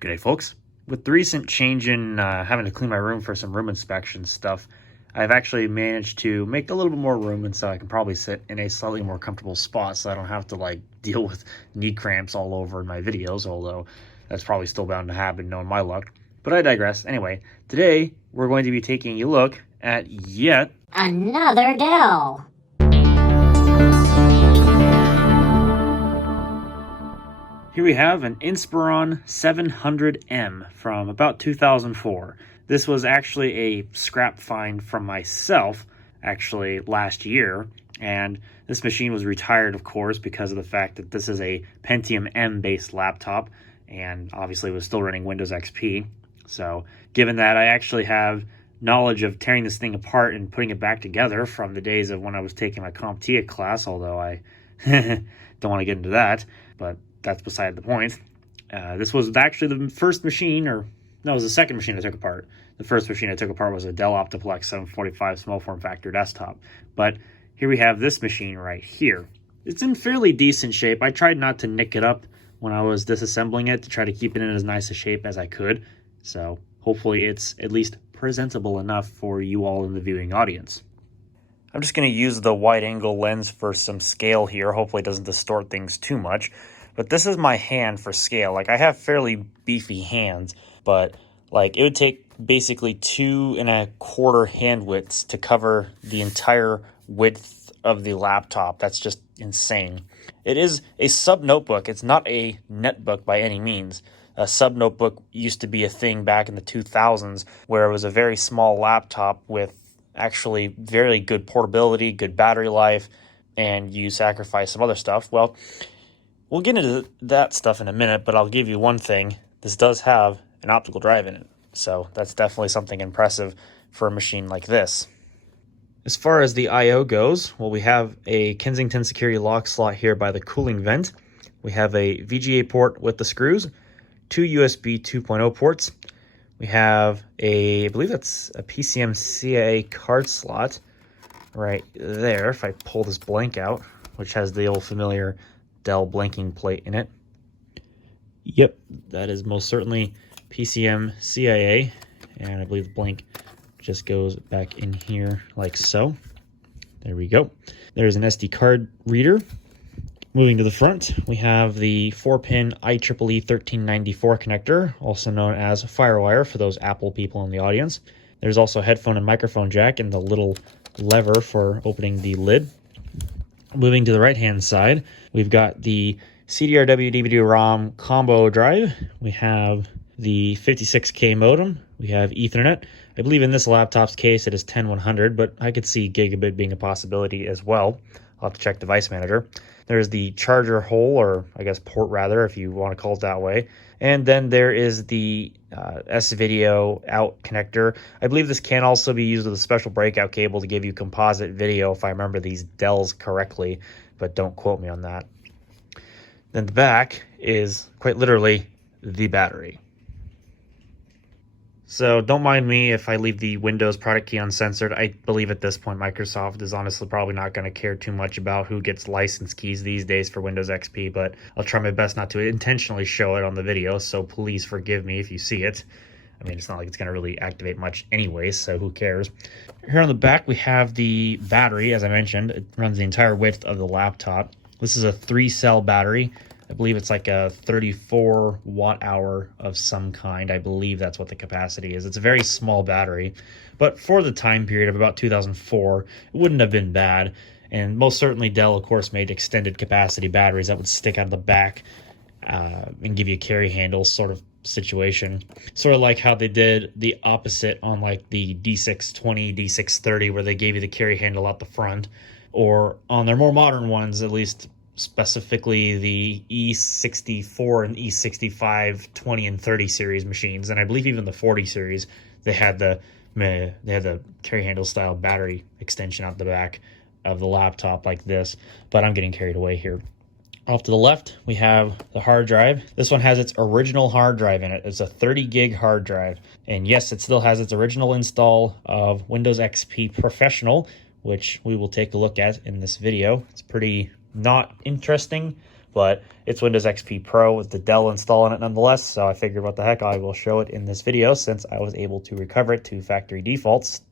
Good day, folks. With the recent change in having to clean my room for some room inspection stuff, I've actually managed to make a little bit more room, and so I can probably sit in a slightly more comfortable spot so I don't have to like deal with knee cramps all over in my videos, although that's probably still bound to happen knowing my luck. But I digress. Anyway, today we're going to be taking a look at yet another Dell. Here we have an Inspiron 700m from about 2004. This was actually a scrap find from myself, actually last year, and this machine was retired, of course, because of the fact that this is a Pentium M based laptop, and obviously was still running Windows XP. So given that I actually have knowledge of tearing this thing apart and putting it back together from the days of when I was taking my CompTIA class, although I don't want to get into that, but that's beside the point. This was actually the first machine, or no, it was the second machine I took apart. The first machine I took apart was a Dell Optiplex 745 small form factor desktop. But here we have this machine right here. It's in fairly decent shape. I tried not to nick it up when I was disassembling it to try to keep it in as nice a shape as I could. So hopefully it's at least presentable enough for you all in the viewing audience. I'm just going to use the wide angle lens for some scale here. Hopefully it doesn't distort things too much. But this is my hand for scale. Like, I have fairly beefy hands, but like it would take basically 2 1/4 hand widths to cover the entire width of the laptop. That's just insane. It is a sub notebook. It's not a netbook by any means. A sub notebook used to be a thing back in the 2000s where it was a very small laptop with actually very good portability, good battery life, and you sacrifice some other stuff. Well, we'll get into that stuff in a minute, but I'll give you one thing. This does have an optical drive in it, so that's definitely something impressive for a machine like this. As far as the I/O goes, well, we have a Kensington security lock slot here by the cooling vent. We have a VGA port with the screws, 2 USB 2.0 ports. We have I believe that's a PCM CIA card slot right there, if I pull this blank out, which has the old familiar Dell blanking plate in it. Yep, that is most certainly PCM CIA, and I believe the blank just goes back in here like so. There we go. There's an SD card reader. Moving to the front, we have the 4-pin IEEE 1394 connector, also known as Firewire for those Apple people in the audience. There's also a headphone and microphone jack and the little lever for opening the lid. Moving to the right-hand side, we've got the CDRW DVD-ROM combo drive. We have the 56K modem. We have Ethernet. I believe in this laptop's case it is 10100, but I could see gigabit being a possibility as well. I'll have to check Device Manager. There's the charger hole, or I guess port rather, if you want to call it that way. And then there is the S-Video out connector. I believe this can also be used with a special breakout cable to give you composite video, if I remember these Dells correctly, but don't quote me on that. Then the back is quite literally the battery. So don't mind me if I leave the Windows product key uncensored. I believe at this point Microsoft is honestly probably not going to care too much about who gets license keys these days for Windows XP, but I'll try my best not to intentionally show it on the video, so please forgive me if you see it. I mean, it's not like it's going to really activate much anyway, so who cares. Here on the back we have the battery. As I mentioned, it runs the entire width of the laptop. This is a 3-cell battery. I believe it's like a 34 watt hour of some kind. I believe that's what the capacity is. It's a very small battery, but for the time period of about 2004, it wouldn't have been bad. And most certainly Dell, of course, made extended capacity batteries that would stick out of the back and give you a carry handle sort of situation. Sort of like how they did the opposite on like the D620, D630, where they gave you the carry handle out the front, or on their more modern ones, at least specifically the E64 and E65 20 and 30 series machines, and I believe even the 40 series, they had the carry handle style battery extension out the back of the laptop like this. But I'm getting carried away here. Off to the left, we have the hard drive. This one has its original hard drive in it. It's a 30 gig hard drive, and yes, it still has its original install of Windows XP Professional, which we will take a look at in this video. It's pretty not interesting, but it's Windows XP Pro with the Dell install in it nonetheless, so I figured what the heck, I will show it in this video since I was able to recover it to factory defaults.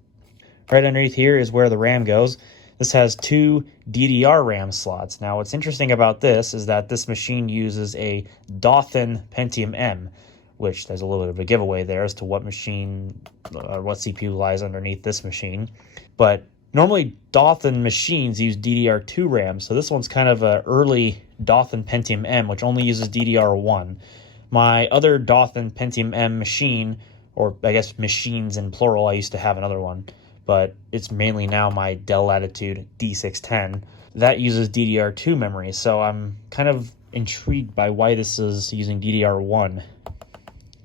Right underneath here is where the RAM goes. This has 2 DDR RAM slots. Now what's interesting about this is that this machine uses a Dothan Pentium M, which there's a little bit of a giveaway there as to what machine or what CPU lies underneath this machine. But normally Dothan machines use DDR2 RAM, so this one's kind of an early Dothan Pentium M, which only uses DDR1. My other Dothan Pentium M machine, or I guess machines in plural, I used to have another one, but it's mainly now my Dell Latitude D610. That uses DDR2 memory, so I'm kind of intrigued by why this is using DDR1.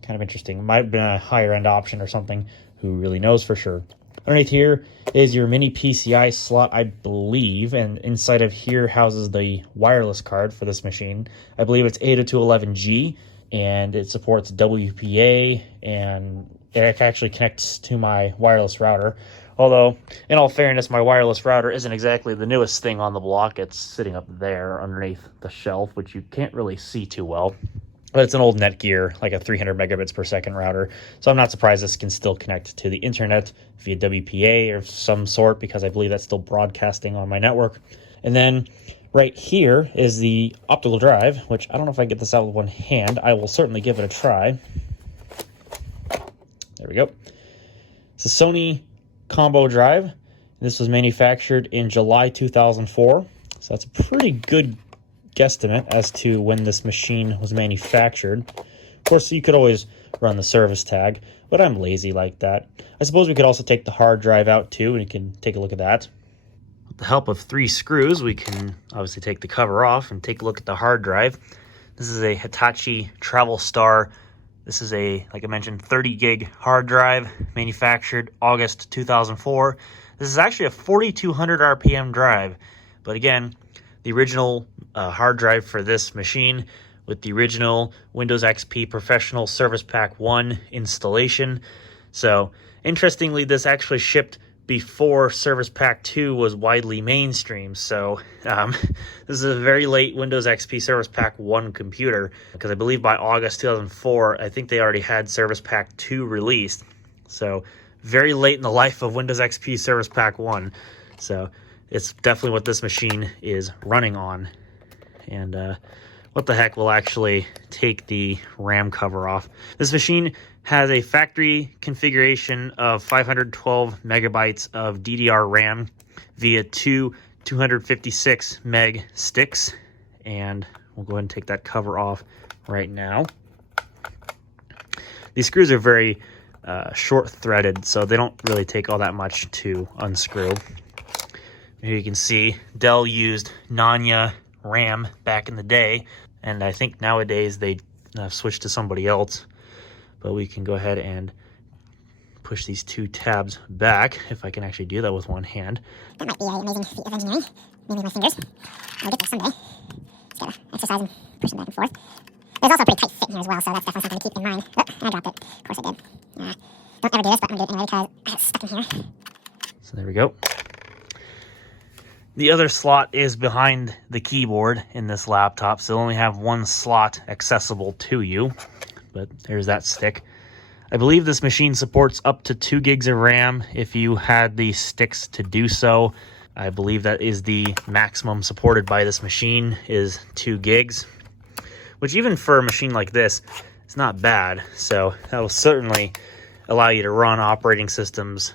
Kind of interesting. It might have been a higher end option or something. Who really knows for sure. Underneath here is your mini PCI slot, I believe, and inside of here houses the wireless card for this machine. I believe it's 802.11g, and it supports WPA, and it actually connects to my wireless router. Although, in all fairness, my wireless router isn't exactly the newest thing on the block. It's sitting up there underneath the shelf, which you can't really see too well. But it's an old Netgear, like a 300 megabits per second router. So I'm not surprised this can still connect to the internet via WPA or some sort, because I believe that's still broadcasting on my network. And then right here is the optical drive, which I don't know if I get this out with one hand. I will certainly give it a try. There we go. It's a Sony combo drive. This was manufactured in July 2004. So that's a pretty good guesstimate as to when this machine was manufactured. Of course, you could always run the service tag, but I'm lazy like that. I suppose we could also take the hard drive out too, and you can take a look at that. With the help of 3 screws, we can obviously take the cover off and take a look at the hard drive. This is a Hitachi Travel Star. This is a, like I mentioned, 30 gig hard drive, manufactured August 2004. This is actually a 4200 RPM drive, but again, the original hard drive for this machine with the original Windows XP Professional Service Pack 1 installation. So, interestingly, this actually shipped before Service Pack 2 was widely mainstream. So, this is a very late Windows XP Service Pack 1 computer, because I believe by August 2004, I think they already had Service Pack 2 released. So, very late in the life of Windows XP Service Pack 1. So, it's definitely what this machine is running on. And what the heck, we'll actually take the RAM cover off. This machine has a factory configuration of 512 megabytes of DDR RAM via 2 256 meg sticks. And we'll go ahead and take that cover off right now. These screws are very short threaded, so they don't really take all that much to unscrew. Here you can see Dell used Nanya RAM back in the day, and I think nowadays they switched to somebody else. But we can go ahead and push these 2 tabs back, if I can actually do that with one hand. That might be an amazing feat of engineering. Maybe my fingers. I'll get there someday. Just gotta exercise and push them back and forth. There's also a pretty tight fit in here as well, so that's definitely something to keep in mind. Oh, I dropped it. Of course I did. Don't ever do this, but I'm gonna do it anyway because I got stuck in here. So there we go. The other slot is behind the keyboard in this laptop, so you'll only have 1 slot accessible to you. But there's that stick. I believe this machine supports up to 2 gigs of RAM if you had the sticks to do so. I believe that is the maximum supported by this machine, is 2 gigs. Which even for a machine like this, it's not bad. So that will certainly allow you to run operating systems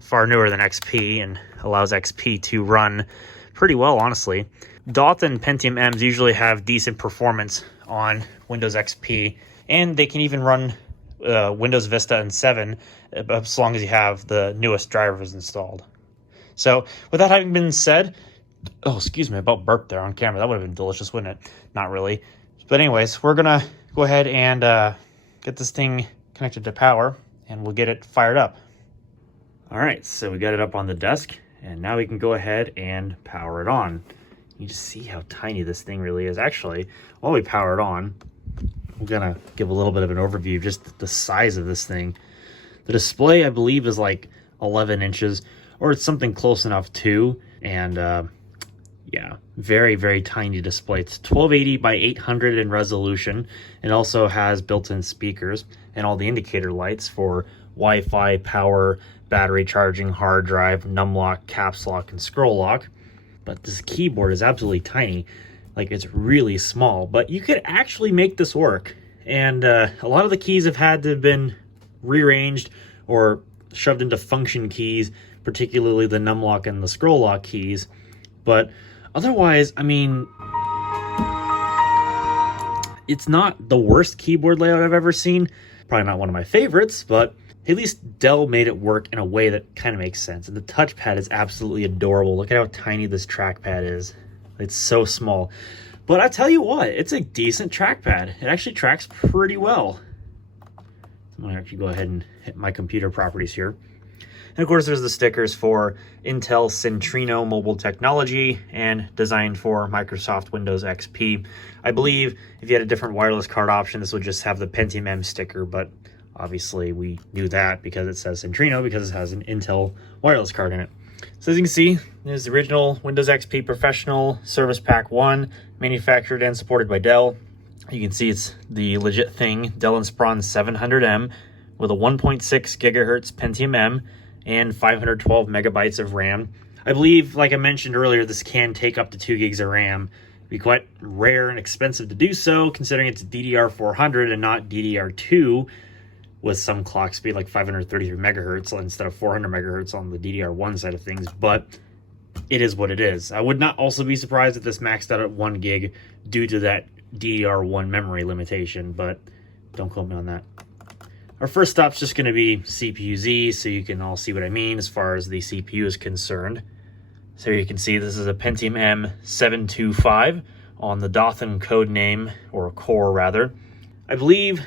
far newer than XP, and allows XP to run pretty well, honestly. Dothan Pentium M's usually have decent performance on Windows XP, and they can even run Windows Vista and 7 as long as you have the newest drivers installed. So with that having been said, oh, excuse me, about burped there on camera. That would have been delicious, wouldn't it? Not really. But anyways, we're going to go ahead and get this thing connected to power, and we'll get it fired up. All right, so we got it up on the desk, and now we can go ahead and power it on. You just see how tiny this thing really is. Actually, while we power it on, we're gonna give a little bit of an overview of just the size of this thing. The display, I believe, is like 11 inches, or it's something close enough to, and Yeah, very, very tiny display. It's 1280 by 800 in resolution. It also has built-in speakers and all the indicator lights for Wi-Fi, power, battery charging, hard drive, num lock, caps lock, and scroll lock. But this keyboard is absolutely tiny. Like, it's really small, but you could actually make this work. And a lot of the keys have had to have been rearranged or shoved into function keys, particularly the num lock and the scroll lock keys. But otherwise, I mean, it's not the worst keyboard layout I've ever seen. Probably not one of my favorites, but at least Dell made it work in a way that kind of makes sense. And the touchpad is absolutely adorable. Look at how tiny this trackpad is. It's so small. But I tell you what, it's a decent trackpad. It actually tracks pretty well. I'm gonna actually go ahead and hit my computer properties here. And of course, there's the stickers for Intel Centrino mobile technology and designed for Microsoft Windows XP. I believe if you had a different wireless card option, this would just have the Pentium M sticker, but obviously we knew that because it says Centrino because it has an Intel wireless card in it. So as you can see, there's the original Windows XP Professional Service Pack 1, manufactured and supported by Dell. You can see it's the legit thing, Dell Inspiron 700m with a 1.6 gigahertz Pentium M and 512 megabytes of RAM. I believe, like I mentioned earlier, this can take up to 2 gigs of RAM. It'd be quite rare and expensive to do so, considering it's DDR400 and not DDR2, with some clock speed like 533 megahertz instead of 400 megahertz on the DDR1 side of things, but it is what it is. I would not also be surprised if this maxed out at 1 gig due to that DDR1 memory limitation, but don't quote me on that. Our first stop's just going to be CPU-Z, so you can all see what I mean as far as the CPU is concerned. So you can see this is a Pentium M 725 on the Dothan code name, or core rather. I believe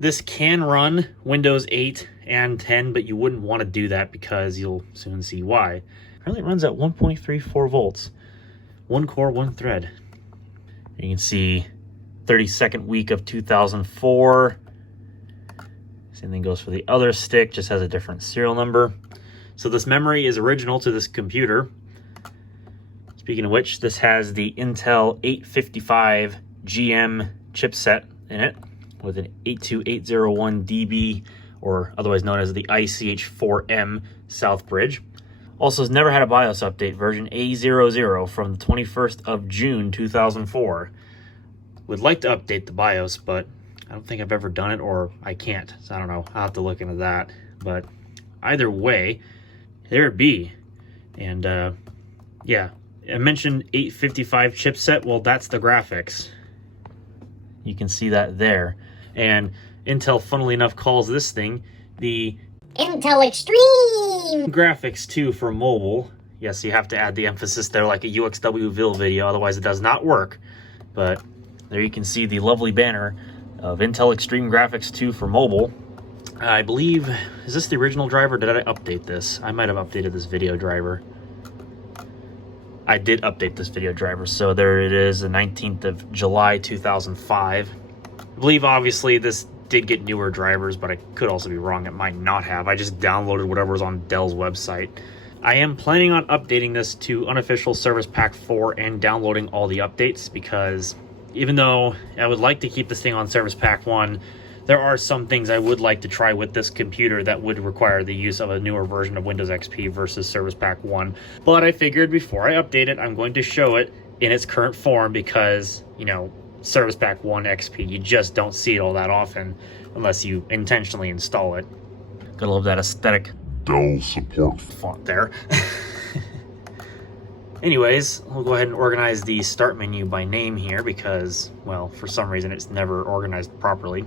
this can run Windows 8 and 10, but you wouldn't want to do that because you'll soon see why. Currently it runs at 1.34 volts. 1 core, 1 thread. You can see 32nd week of 2004. Same thing goes for the other stick, just has a different serial number. So this memory is original to this computer. Speaking of which, this has the Intel 855 GM chipset in it with an 82801DB, or otherwise known as the ICH4M South Bridge. Also has never had a BIOS update, version A00 from the 21st of June 2004. Would like to update the BIOS, but I don't think I've ever done it, or I can't. So I don't know. I'll have to look into that. But either way, there it be. And yeah, I mentioned 855 chipset. Well, that's the graphics. You can see that there. And Intel, funnily enough, calls this thing the Intel Extreme Graphics 2 for mobile. Yes, you have to add the emphasis there like a UXWville video, otherwise it does not work. But there you can see the lovely banner of Intel Extreme Graphics 2 for mobile. I believe, is this the original driver? Did I update this? I might have updated this video driver. I did update this video driver, so there it is, the 19th of July 2005. I believe obviously this did get newer drivers, but I could also be wrong. It might not have. I just downloaded whatever was on Dell's website. I am planning on updating this to unofficial Service Pack 4 and downloading all the updates, because even though I would like to keep this thing on Service Pack 1, there are some things I would like to try with this computer that would require the use of a newer version of Windows XP versus Service Pack 1. But I figured before I update it, I'm going to show it in its current form because, you know, Service Pack 1 XP, you just don't see it all that often unless you intentionally install it. Gotta love that aesthetic Dell support font there. Anyways, we'll go ahead and organize the start menu by name here because, well, for some reason it's never organized properly.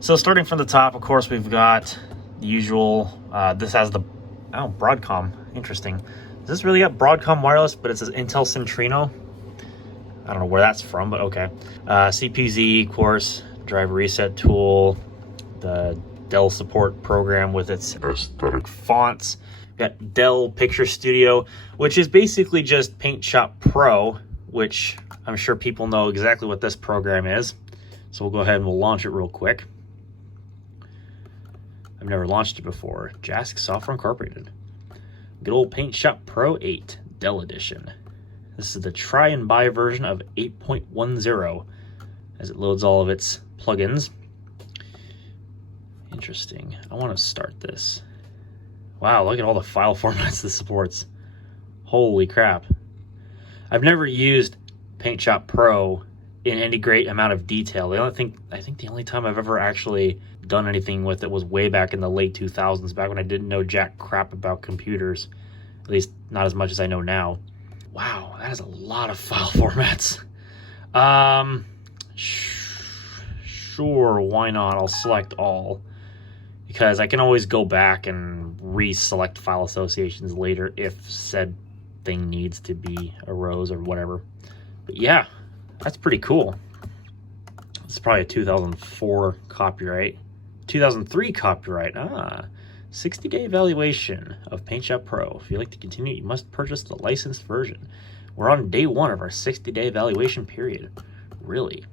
So starting from the top, of course, we've got the usual, this has the, oh, Broadcom, interesting. Is this really got Broadcom wireless, but it says Intel Centrino? I don't know where that's from, but okay. CPU-Z, of course, drive reset tool, the Dell support program with its aesthetic fonts. We've got Dell Picture Studio, which is basically just Paint Shop Pro, which I'm sure people know exactly what this program is. So we'll go ahead and we'll launch it real quick. I've never launched it before. JASK Software Incorporated. Good old Paint Shop Pro 8 Dell Edition. This is the try and buy version of 8.10 as it loads all of its plugins. Interesting. I want to start this. Wow, look at all the file formats this supports. Holy crap. I've never used PaintShop Pro in any great amount of detail. I think the only time I've ever actually done anything with it was way back in the late 2000s, back when I didn't know jack crap about computers. At least not as much as I know now. Wow, that is a lot of file formats. Sure, why not? I'll select all, because I can always go back and reselect file associations later if said thing needs to be arose or whatever. But yeah, that's pretty cool. It's probably a 2004 copyright. 2003 copyright. 60-day evaluation of PaintShop Pro. If you'd like to continue, you must purchase the licensed version. We're on day 1 of our 60-day evaluation period. Really?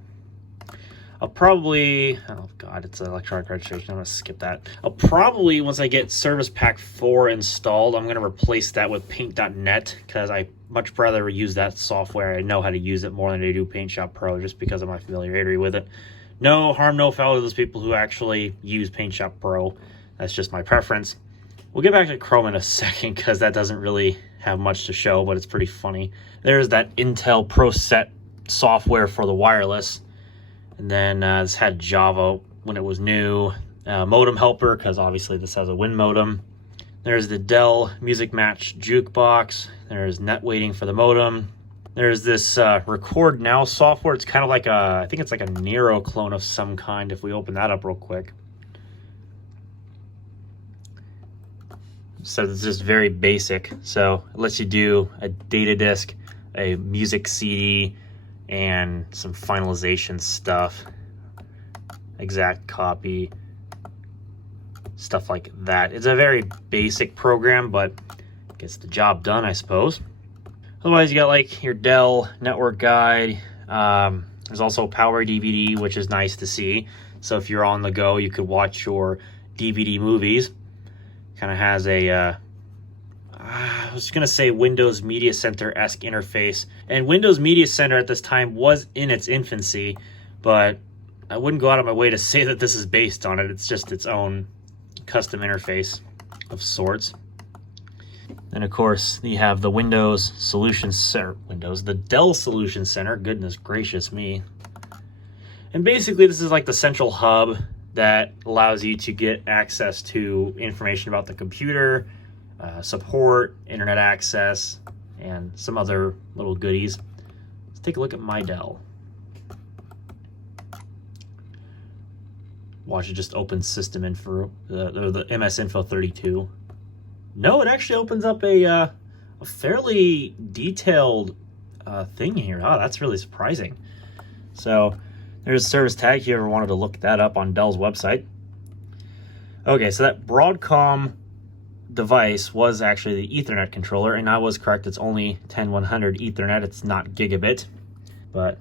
I'll probably, oh god, it's an electronic registration. I'm going to skip that. I'll probably, once I get Service Pack 4 installed, I'm going to replace that with Paint.net, because I much rather use that software. I know how to use it more than I do PaintShop Pro, just because of my familiarity with it. No harm, no foul to those people who actually use PaintShop Pro. That's just my preference. We'll get back to Chrome in a second, because that doesn't really have much to show, but it's pretty funny. There's that Intel ProSet software for the wireless. And then this had Java when it was new. Modem helper, because obviously this has a Win modem. There's the Dell Music Match Jukebox. There's net waiting for the modem. There's this Record Now software. It's kind of like I think it's like a Nero clone of some kind, if we open that up real quick. So it's just very basic. So it lets you do a data disk, a music CD, and some finalization stuff. Exact copy, stuff like that. It's a very basic program, but gets the job done, I suppose. Otherwise, you got like your Dell network guide. There's also Power DVD, which is nice to see. So if you're on the go, you could watch your DVD movies. Kind of has a, I was going to say Windows Media Center-esque interface. And Windows Media Center at this time was in its infancy, but I wouldn't go out of my way to say that this is based on it. It's just its own custom interface of sorts. And of course, you have the Windows Solution Center, the Dell Solution Center. Goodness gracious me. And basically, this is like the central hub that allows you to get access to information about the computer, support, internet access, and some other little goodies. Let's take a look at my Dell. Watch it just open System Info, the MS Info 32. No, it actually opens up a fairly detailed thing here. Oh, that's really surprising. So there's a service tag if you ever wanted to look that up on Dell's website. Okay, so that Broadcom device was actually the Ethernet controller, and I was correct. It's only 10100 Ethernet. It's not gigabit. But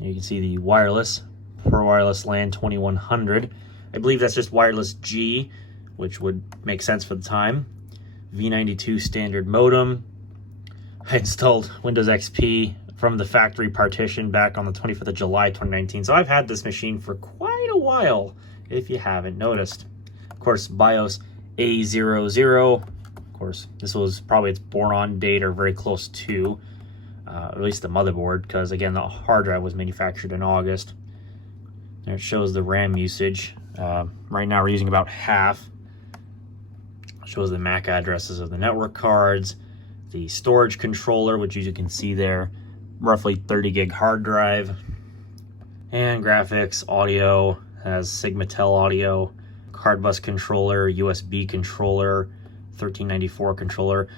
you can see the wireless, Pro Wireless LAN 2100. I believe that's just wireless G, which would make sense for the time. V92 standard modem. I installed Windows XP from the factory partition back on the 25th of July 2019. So I've had this machine for quite a while, if you haven't noticed. Of course, BIOS A00. Of course, this was probably its born-on date or very close to, at least the motherboard, because again, the hard drive was manufactured in August. There it shows the RAM usage. Right now we're using about half. It shows the MAC addresses of the network cards, the storage controller, which you can see there, roughly 30 gig hard drive, and graphics, audio, has Sigma-Tel audio, card bus controller, USB controller, 1394 controller.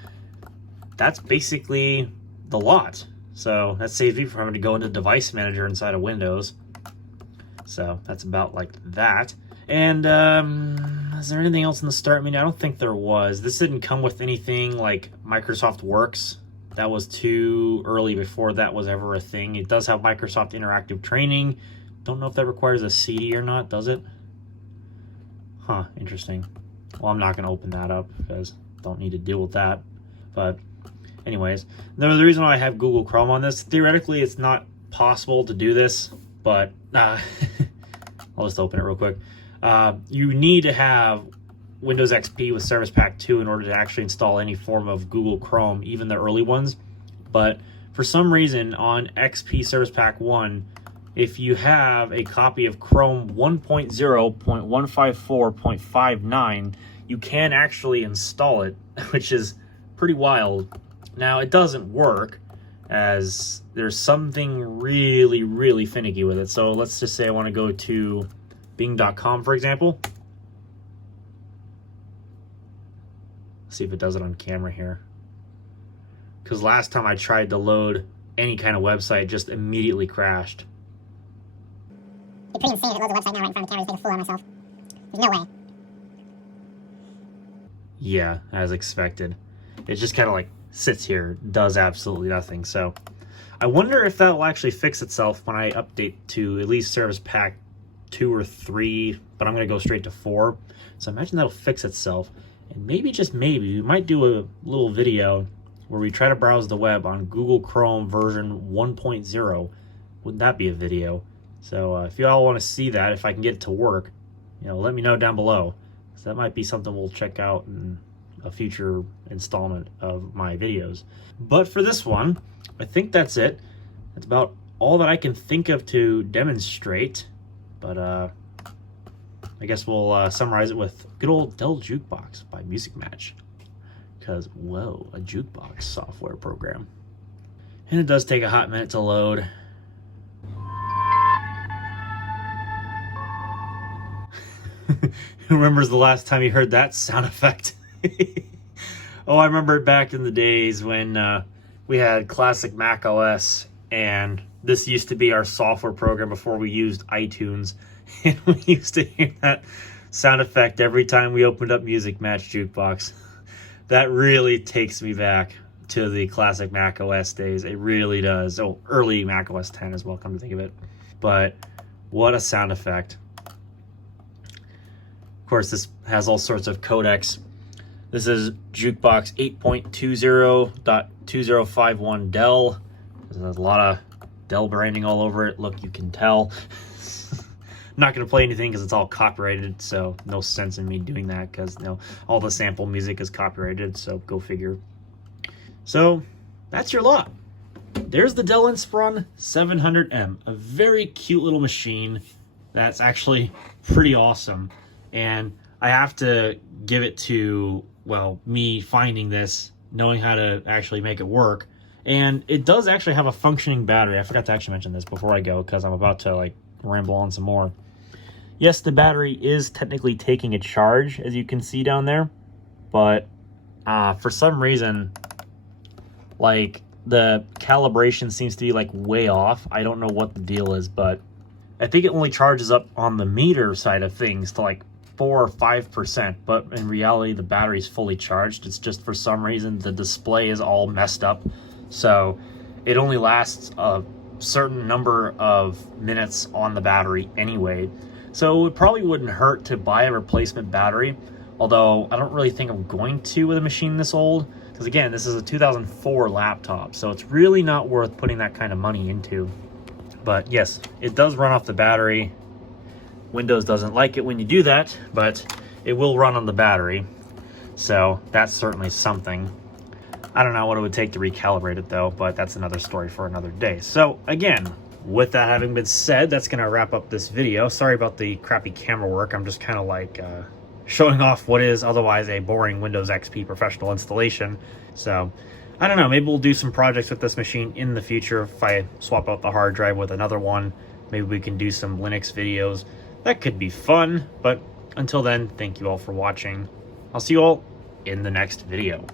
That's basically the lot. So that saves me from having to go into Device Manager inside of Windows. So that's about like that. And is there anything else in the start menu? I don't think there was. This didn't come with anything like Microsoft Works. That was too early before that was ever a thing. It does have Microsoft Interactive Training. Don't know if that requires a CD or not, does it? Huh, interesting. Well, I'm not going to open that up because I don't need to deal with that. But anyways, the reason why I have Google Chrome on this, theoretically it's not possible to do this, but I'll just open it real quick. You need to have Windows XP with Service Pack 2 in order to actually install any form of Google Chrome, even the early ones. But for some reason on XP Service Pack 1, if you have a copy of Chrome 1.0.154.59, you can actually install it, which is pretty wild. Now, it doesn't work, as there's something really, really finicky with it. So let's just say I want to go to Bing.com, for example. See if it does it on camera here. Because last time I tried to load any kind of website, it just immediately crashed. It's pretty insane if it loads a website now right in front of the camera, just make a fool of myself. There's no way. Yeah, as expected. It just kind of like sits here, does absolutely nothing. So I wonder if that will actually fix itself when I update to at least Service Pack 2 or 3, but I'm going to go straight to 4. So imagine that'll fix itself. And maybe, just maybe, we might do a little video where we try to browse the web on Google Chrome version 1.0. Wouldn't that be a video? So if you all want to see that, if I can get it to work, let me know down below. So that might be something we'll check out in a future installment of my videos. But for this one, I think that's it. That's about all that I can think of to demonstrate. But I guess we'll summarize it with good old Dell Jukebox by Music Match. Because, whoa, a jukebox software program. And it does take a hot minute to load. Who remembers the last time you heard that sound effect? Oh, I remember back in the days when we had classic Mac OS, and this used to be our software program before we used iTunes. And we used to hear that sound effect every time we opened up Music Match Jukebox. That really takes me back to the classic Mac OS days. It really does. Oh, early Mac OS 10 as well, come to think of it. But what a sound effect. Of course, this has all sorts of codecs. This is Jukebox 8.20.2051 Dell. There's a lot of Dell branding all over it. Look, you can tell. I'm not going to play anything because it's all copyrighted, so no sense in me doing that because all the sample music is copyrighted, so go figure. So that's your lot. There's the Dell Inspiron 700m, a very cute little machine that's actually pretty awesome. And I have to give it to, well, me finding this, knowing how to actually make it work. And it does actually have a functioning battery. I forgot to actually mention this before I go because I'm about to ramble on some more. Yes, the battery is technically taking a charge, as you can see down there, but for some reason, the calibration seems to be way off. I don't know what the deal is, but I think it only charges up on the meter side of things to 4 or 5%, but in reality, the battery's fully charged. It's just for some reason the display is all messed up, so it only lasts a certain number of minutes on the battery anyway. So it probably wouldn't hurt to buy a replacement battery, although I don't really think I'm going to with a machine this old, because again, this is a 2004 laptop, so it's really not worth putting that kind of money into. But yes, it does run off the battery. Windows doesn't like it when you do that, but it will run on the battery, so that's certainly something. I don't know what it would take to recalibrate it though, but that's another story for another day. So again, with that having been said, that's going to wrap up this video. Sorry about the crappy camera work. I'm just kind of showing off what is otherwise a boring Windows XP professional installation. So I don't know, maybe we'll do some projects with this machine in the future. If I swap out the hard drive with another one, maybe we can do some Linux videos. That could be fun, but until then, thank you all for watching. I'll see you all in the next video.